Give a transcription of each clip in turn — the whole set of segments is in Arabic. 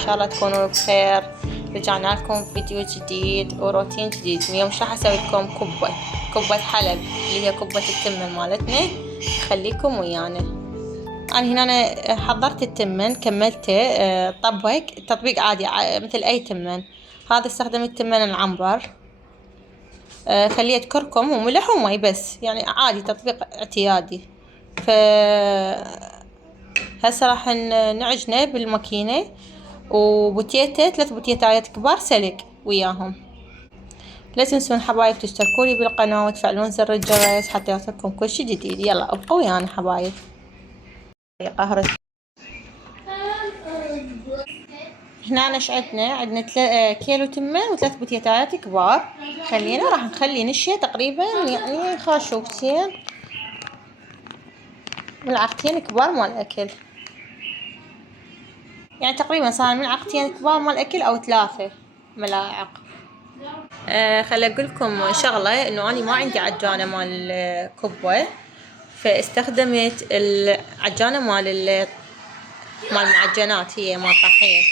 شاء الله تكونوا بخير. رجعنا لكم فيديو جديد وروتين جديد. اليوم راح اسوي لكم كبة حلب اللي هي كبة التمن مالتنا. خليكم ويانا. انا هنا حضرت التمن كملته طبق تطبيق عادي مثل اي تمن. هذا استخدمت تمن العنبر، خليت كركم وملح ومي بس، يعني عادي تطبيق اعتيادي. ف هسه راح نعجنه بالماكينة، وبوتيته 3 بوتيتايات كبار سلق وياهم. لا تنسون حبايب تشتركوا لي بالقناة وتفعلون زر الجرس حتى يوصلكم كل شي جديد. يلا ابقوا ويانا حبايب. قهر هنا عندنا كيلو تمن و3 بوتيتايات كبار. راح نخلي نشي تقريبا يعني خاشوقتين ملعقتين كبار مال اكل، يعني تقريبا صار ملعقتين كبار مال اكل او 3 ملاعق. خلي اقول لكم شغله، انه انا ما عندي عجانه مال كبه، فاستخدمت العجانه مال معجنات، هي مال طحين.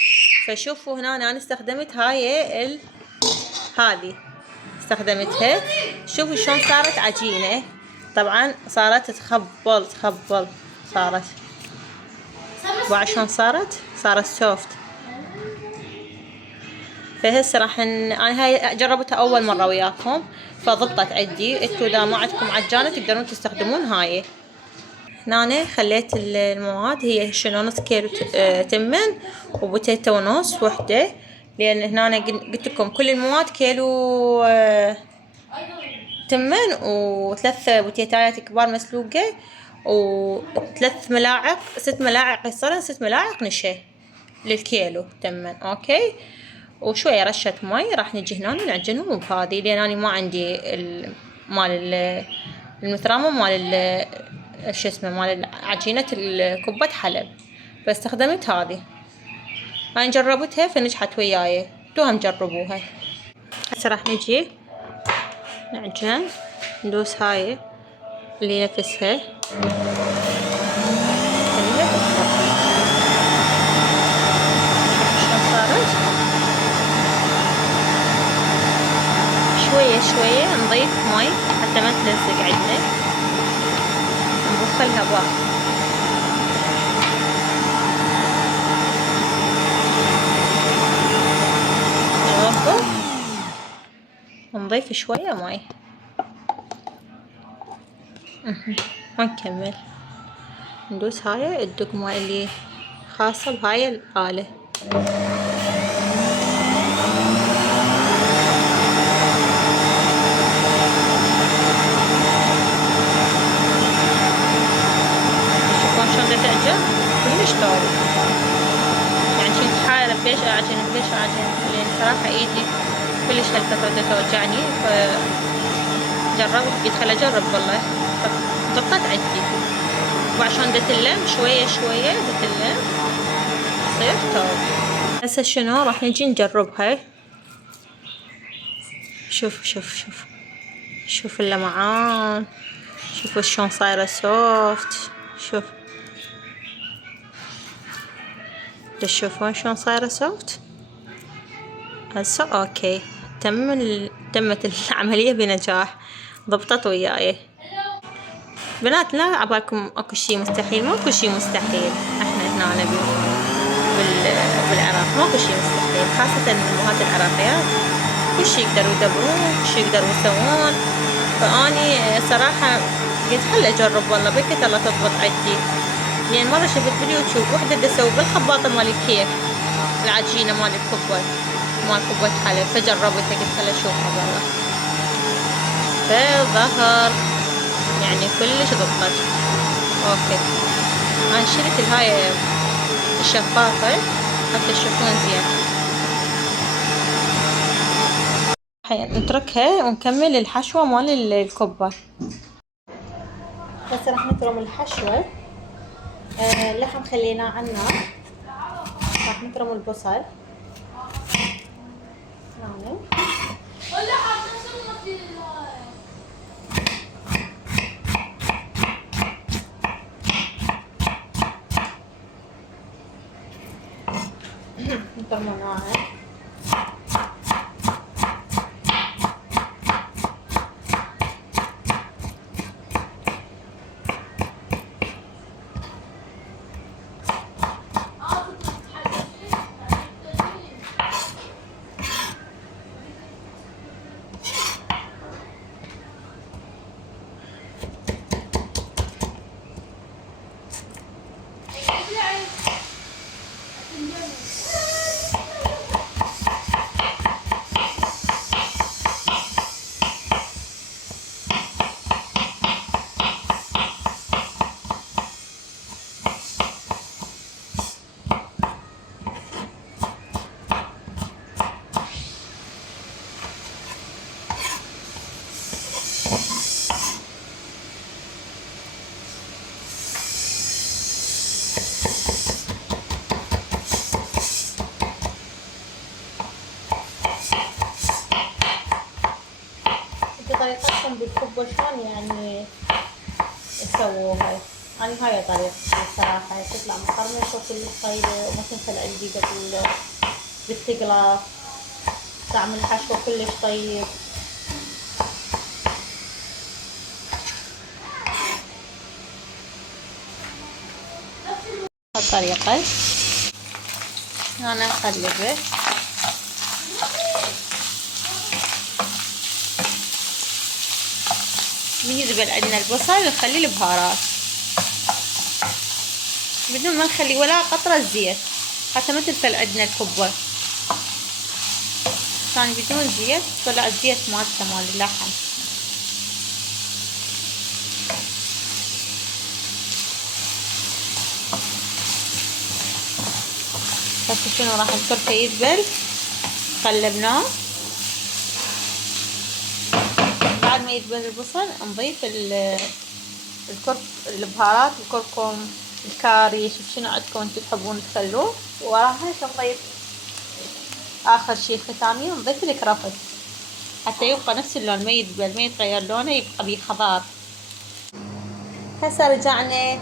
فشوفوا هنا انا استخدمت هذه استخدمتها. شوفوا شلون صارت عجينه. طبعا صارت تخبل صارت بعد شلون صارت سوفت. فهسه راح انا هاي جربتها اول مره وياكم فضبطت عندي. انتوا اذا ما عندكم عجانه تقدرون تستخدمون هاي. هنا خليت المواد هي شنو نص كيلو تمن وبوتيتا ونص وحده، لان هنا قلت لكم كل المواد كيلو تمن و3 بوتيتايات كبار مسلوقه و3 ملاعق 6 ملاعق يصيرن 6 ملاعق نشا للكيلو تمن. اوكي، وشويه رشه مي. راح نجي هنا نعجنهم بهذه، لان انا ما عندي مال المترامه مال شو اسمه مال عجينه الكبة حلب، فاستخدمت هذه. انا جربتها فنجحت وياي، انتوا هم جربوها. هسه راح نجي نعجن ندوس هاي اللي نفسها شوية نضيف مي حتى ما تلزق عندنا. نبخ الهواء. نضيف شوية مي ونكمل. ندوس هاي الدقمة اللي خاصة بهاي الآلة. تعجن كلش طاري، يعني كنت حايرة بليش أعجن لأن صراحة إيدي كلش هالفترة توجعني، فجربت قلت خل أجرب والله ضبطت عندي. وعشان دتلم شوية دتلم تصير توب. هسه شنو راح نجي نجربها. شوف اللمعان، شوفوا شلون صايرة سوفت. تشوفون شلون صايرة سوفت. هسه اوكي تمت العملية بنجاح، ضبطت وياي. بنات لا عبالكم اكو شي مستحيل، ماكو شي مستحيل. احنا هنا بالعراق ماكو شي مستحيل، خاصة الامهات العراقيات كل شي يقدروا يدبرون، كل شي يقدروا يسوون. فاني صراحة قلت خل اجرب والله بكت الله تضبط عندي. لان مرة شفت باليوتيوب وحدة تسوي بالخباطة مال الكيك العجينة مال الكبة مال كبة حلب، فجربتها قلت خل اشوفها والله فظهر يعني كلش ضبطت. اوكي، انا شلت الهاي الشفافة حتى تشوفون زين. نتركها ونكمل الحشوة مال الكبة. هسه راح نترم الحشوة. اللحم خليناه على النار. راح نترم البصل. البرمونات. طريقتكم بالكبة شلون يعني تسووها؟ أنا هاي طريقتي الصراحة، تطلع مقرمشة وكلش طيبة وما تنخل عندي بالتقلاف، طعم الحشوة كلش طيب. هالطريقة أنا أقلبه. يذبل عندنا البصل نخلي البهارات بدون ما نخلي ولا قطرة زيت، حتى ما تنفل عندنا الكبة ثاني بدون زيت، طلع الزيت مالته مال اللحم. هسه شنو راح نتركه يذبل، قلبناه. بعد ما يذبل البصل نضيف البهارات، الكركم، الكاري، شوف شنو عندكم انتم تحبون تخلوه. وراها نضيف اخر شي ختامي نضيف الكرفس حتى يبقى نفس اللون، ما يذبل ما يتغير لونه، يبقى بيه خضار. هسه رجعنا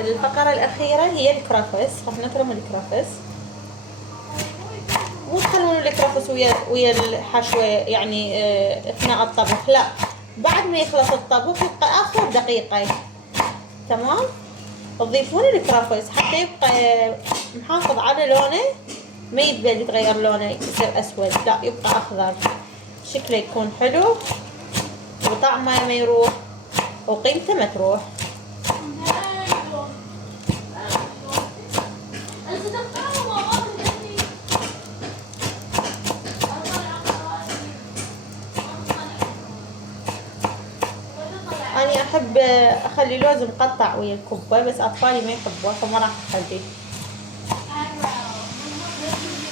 للفقرة الأخيرة هي الكرفس. راح نفرم الكرفس، مو تخلون الكرفس ويا الحشوة يعني اثناء الطبخ، لا، بعد ما يخلص الطبخ يبقى آخر دقيقة تمام تضيفون الكرفس حتى يبقى محافظ على لونه، ما يتبل يتغير لونه يصير أسود، لا يبقى أخضر، شكله يكون حلو وطعمه ما يروح وقيمته ما تروح. أنا أحب أخلي لوز مقطع ويا الكبة، بس أطفالي ما يحبوه فما راح أخليه،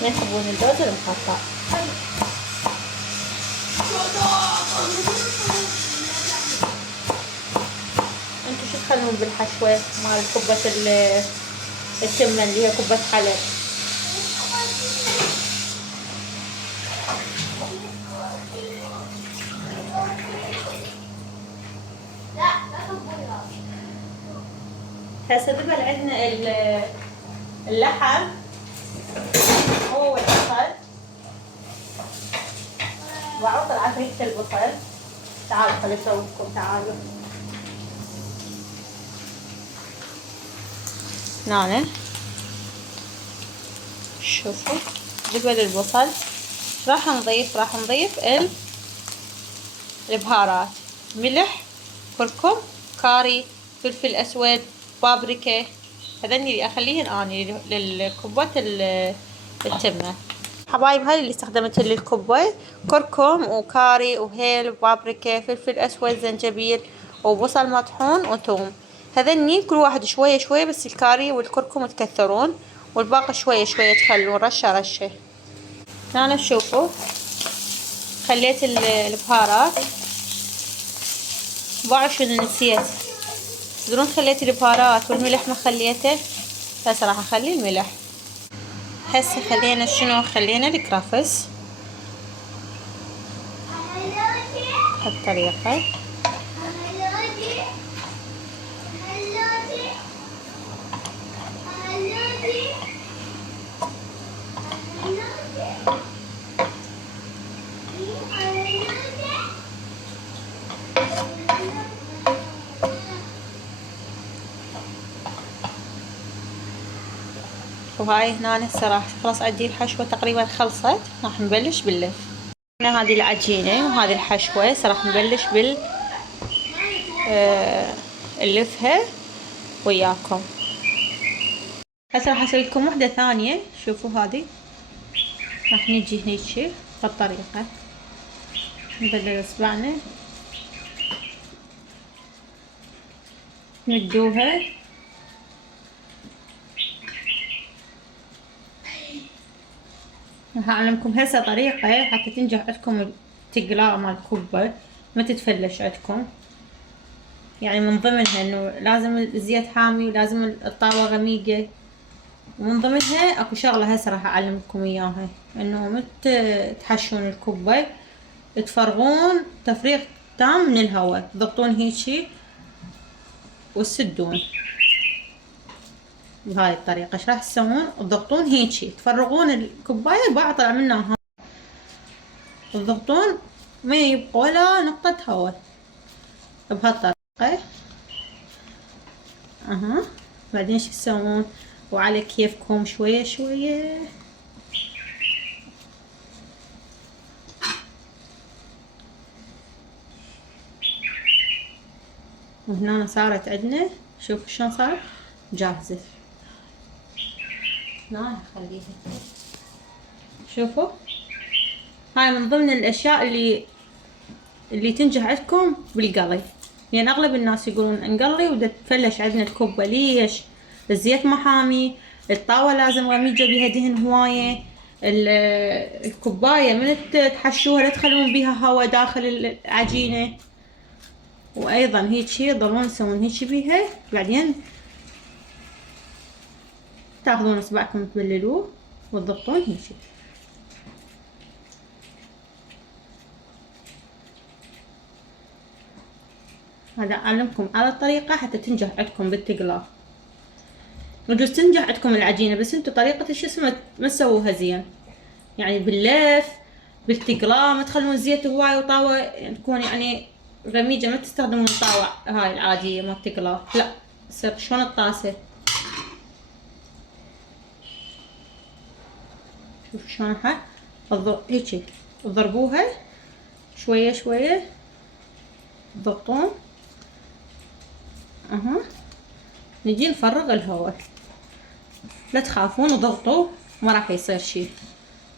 ما يحبون اللوز المقطع. انتو شو تخلون بالحشوة مال كبة التمن اللي هي كبة حلب؟ هسه ذبل عندنا اللحم هو البصل، وعوض العفريت البصل. تعالوا خلي اسوي لكم، تعالوا هنا شوفوا ذبل البصل. راح نضيف البهارات، ملح، كركم، كاري، فلفل اسود، بابريكا، هذني اللي اخليهن اني للكبة التمة. حبايب هاي اللي استخدمت للكبة، كركم وكاري وهيل وبابريكا، فلفل اسود، زنجبيل وبصل مطحون وثوم. هذني كل واحد شوية شوية، بس الكاري والكركم تكثرون والباقي شوية شوية تخلون رشة رشة. هنا شوفوا خليت البهارات، بعرف شنو نسيت، تدرون خليت البهارات والملح ما خليته، هسه راح اخلي الملح. هسه خلينا شنو، خلينا الكرفس بهالطريقة. وهاي هنا هسه راح خلاص عندي الحشوة تقريبا خلصت. راح نبلش باللف. هنا هذه العجينة وهذه الحشوة. هسه راح نبلش بال نلفها وياكم. هسه راح اسوي لكم وحدة ثانية. شوفوا هذه راح نجي هيجي بهالطريقة، نبدل اصبعنا ندوها راح اعلمكم هسه طريقة حتى تنجح عندكم التقلاء مال الكبة ما تتفلش عندكم. يعني من ضمنها انه لازم الزيت حامي ولازم الطاوة غميقة، ومن ضمنها اكو شغلة هسه راح اعلمكم اياها، انه مت تحشون الكبة تفرغون تفريغ تام من الهواء، تضبطون هيجي وتسدون بهاي الطريقة. ايش راح تسوون؟ تضغطون هيجي تفرغون الكوباية بعد طلع منها هواء، تضغطون ما يبقى ولا نقطة هواء بهالطريقة. بعدين شو تسوون؟ وعلى كيفكم شوية شوية. وهنا صارت عندنا، شوفوا شلون صارت جاهزة. هنا خليها. شوفوا هاي من ضمن الاشياء اللي تنجح عندكم بالقلي، لان اغلب الناس يقولون نقلي ودا تفلش عندنا الكبة. ليش؟ الزيت ما حامي، الطاوة لازم غميجة بيها دهن هواية، الكوباية من تحشوها لا تخلون بيها هواء داخل العجينة. وايضا هيجي تضلون تسوون هيجي بيها، بعدين تاخذون اصبعكم تبللوه وتضبطون هيجي. هذا اعلمكم على الطريقة حتى تنجح عندكم بالتقلاء. يجوز تنجح عندكم العجينة بس انتو طريقة شو اسمه ما تسووها زين، يعني باللف بالتقلاء ما تخلون زيت هواي وطاوة تكون يعني غميجة. ما تستخدمون الطاوة هاي العادية مال التقلاء، لا تصير شلون الطاسة. شوفوا شلون هيجي تضربوها شوية شوية، تضغطون. نجي نفرغ الهواء، لا تخافون وضغطوا ما راح يصير شي،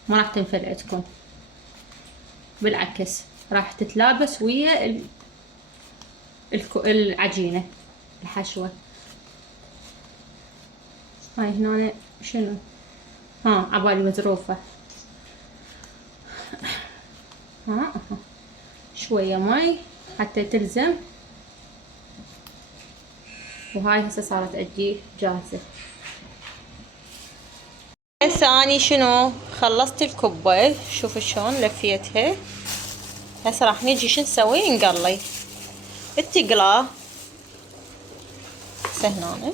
ما راح تنفل عندكم، بالعكس راح تتلابس ويا العجينة الحشوة. هاي هنا شنو عبالي مزروفة. شوية ماي حتى تلزم. وهاي هسه صارت عندي جاهزة. هسه اني شنو خلصت الكبة، شوفوا شلون لفيتها. هسه راح نجي شو نسوي؟ نقلي التقلاء. هسه هنا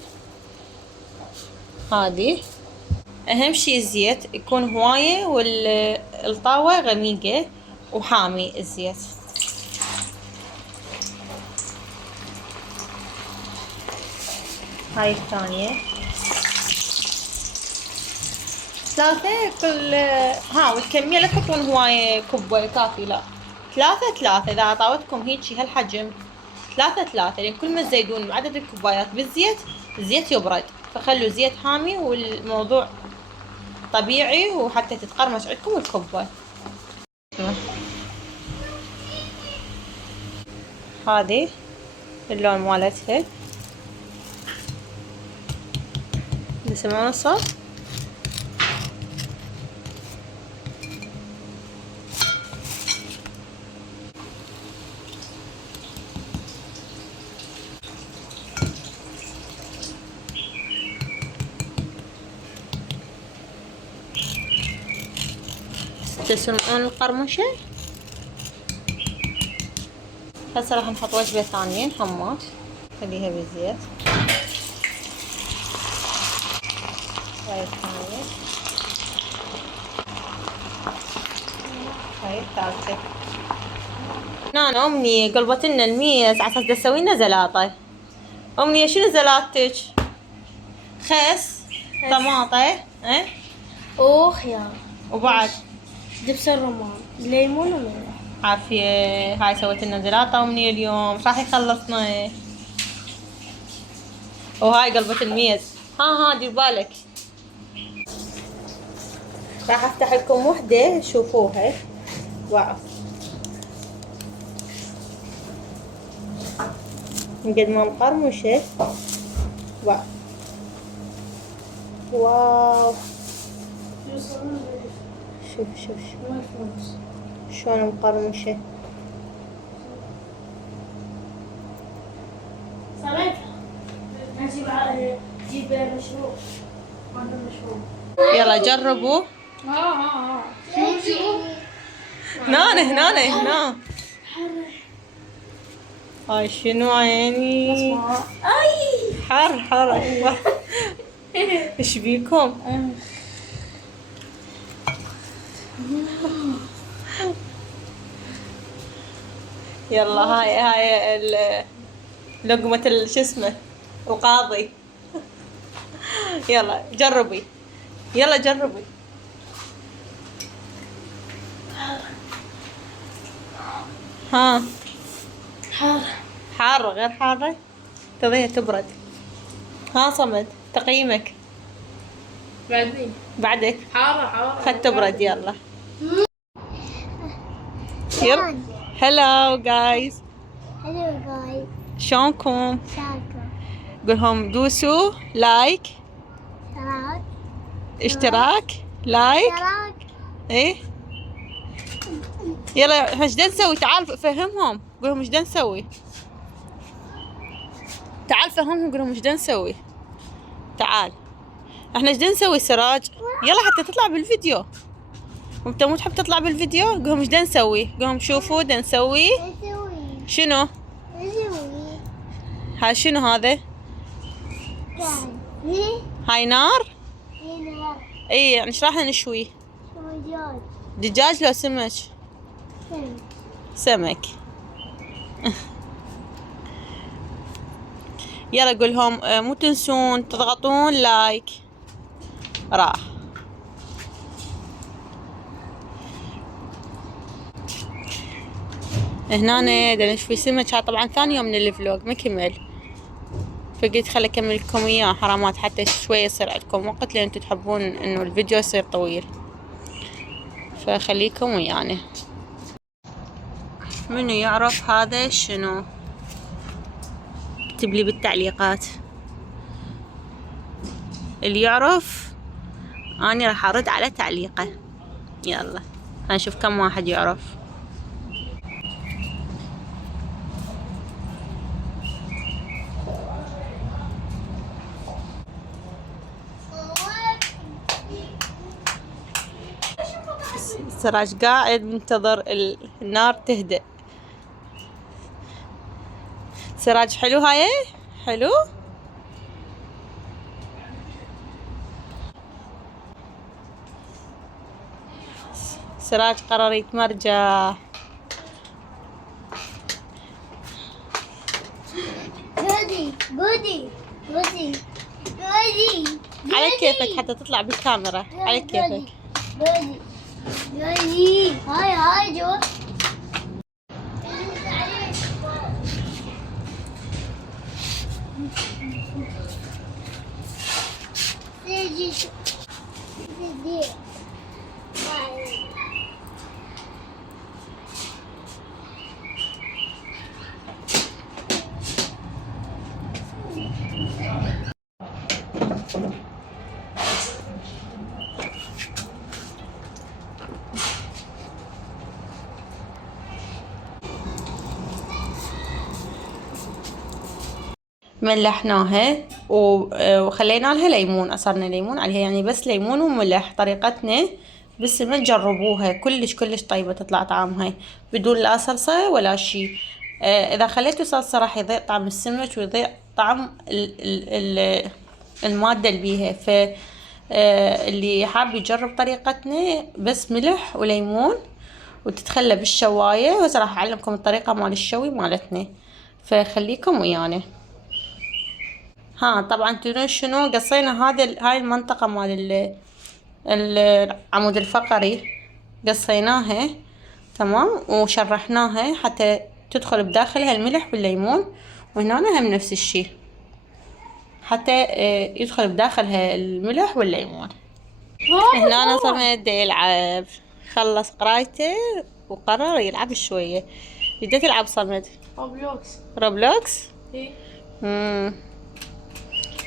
هذه اهم شي الزيت يكون هواية والطاوة غميقة وحامي الزيت. هاي الثانية 3 كل والكمية لا تحطون هواية كبة كافي، لا 3 اذا طاوتكم هيجي هالحجم 3 لان كل ما تزيدون عدد الكوبايات بالزيت الزيت يبرد، فخلوا زيت حامي والموضوع طبيعي وحتى تتقرمش عندكم الكبة. هذه اللون مالتها يسمونه صار. تسمعون القرمشة. هسه راح نحط وجبة ثانية حمص، خليها بالزيت. هاي الثانية، هاي الثالثة. انا امنية قلبت لنا الميز عساس تسوي لنا زلاطة. امنية شنو زلاتك؟ خس، طماطة، ايه وخيار وبعد دبس الرمان ليمون وملح. عافية. هاي سويت لنا زلاطة ومني اليوم راح يخلصنا. وهاي قلبة الميز. ها دير بالك. راح افتح لكم وحدة شوفوها. واو من قد ما مقرمشة. واو واو شوف شلون مقرمشة. سمعت جيب مشروب. هذا مشروب. يلا جربوا. شو هنا هاي شنو عيني. اي حر ايش بيكم. يلا هاي لقمة شو اسمه القاضي. يلا جربي. ها حارة غير حارة تبيها تبرد. ها صمد تقييمك. بعدك حارة خد تبرد. يلا هلو جايز. هلو جاي شلونكم؟ شاكو قولهم دوسوا لايك اشتراك لايك. ايه يلا احنا ايش نسوي؟ تعال فهمهم. قولهم ايش نسوي. تعال فهمهم. قولهم ايش نسوي. تعال احنا ايش نسوي سراج. يلا حتى تطلع بالفيديو. انت مو تحب تطلع بالفيديو. قولهم ايش نسوي. قولهم شوفوا نسوي شنو. هاي شنو هذا. هاي نار. اي يعني ايش راح نشوي. دجاج لو سمك. سمك. يلا قولهم مو تنسون تضغطون لايك. راح هنا نشوي سمك. طبعا ثاني يوم من الفلوج ما كمل فقلت خلي اكمل لكم اياه حرامات حتى شوي يصير عندكم وقت لان انتم تحبون انه الفيديو يصير طويل فخليكم ويانا. منو يعرف هذا شنو اكتب لي بالتعليقات. اللي يعرف اني راح ارد على تعليقه. يلا هنشوف كم واحد يعرف. سراج قاعد منتظر النار تهدأ. سراج حلو هاي حلو. سراج قرر يتمرجح. جودي على كيفك حتى تطلع بالكاميرا. على كيفك. هاي جو ملحناها وخلينا لها ليمون. أصرنا ليمون عليها يعني بس ليمون وملح. طريقتنا بالسمك جربوها كلش طيبة تطلع طعمها بدون لا صلصة ولا شي. إذا خليتوا صلصة راح يضيع طعم السمك ويضيع طعم المادة اللي بيها. ف اللي حاب يجرب طريقتنا بس ملح وليمون وتتخلى بالشواية. وهسه راح أعلمكم الطريقة مال الشوي مالتنا فخليكم ويانا. طبعا تدرون شنو قصينا هاي المنطقة مال العمود الفقري قصيناها تمام وشرحناها حتى تدخل بداخلها الملح والليمون، وهنا هم نفس الشي حتى يدخل بداخلها الملح والليمون. هنا صمد يلعب، خلص قرايته وقرر يلعب شوية. بدأت تلعب صمد؟ روبلوكس. روبلوكس؟ ايه.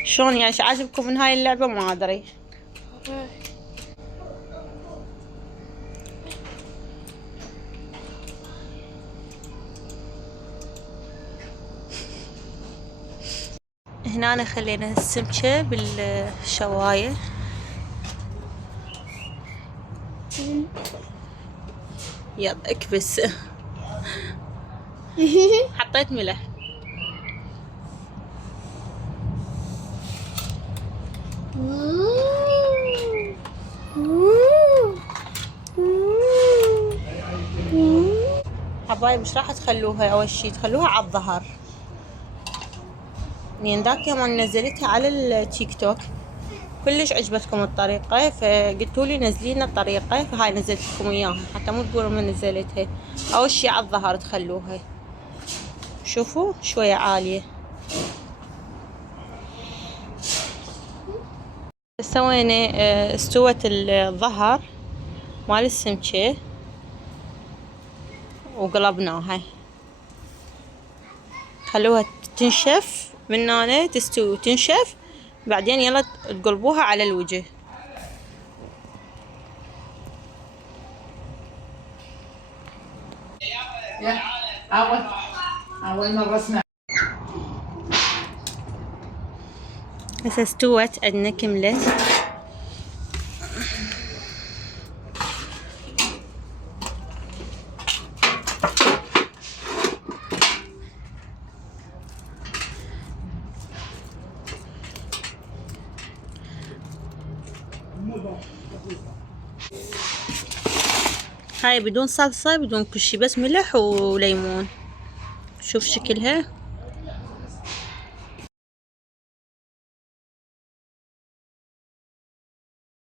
شلون يعني عاجبكم من هاي اللعبة؟ ما ادري. هنا خلينا السمكة بالشواية. يلا اكبس. حطيت ملح. حبايب ايش راح تخلوها؟ اول شي تخلوها على الظهر، لان ذاك يوم انا نزلتها على التيك توك كلش عجبتكم الطريقة، فقلتولي نزلينا الطريقة، فهاي نزلت لكم اياها حتى مو تقولوا من نزلتها. اول شي على الظهر تخلوها، شوفوا شوية عالية. سوينا استوت الظهر مال السمكة وقلبناها، خلوها تنشف من هنا تستوي وتنشف، بعدين يلا تقلبوها على الوجه. أول مرة أسمع. هسه استوت عندنا كملت. هاي بدون صلصة بدون كل شي، بس ملح وليمون. شوف شكلها.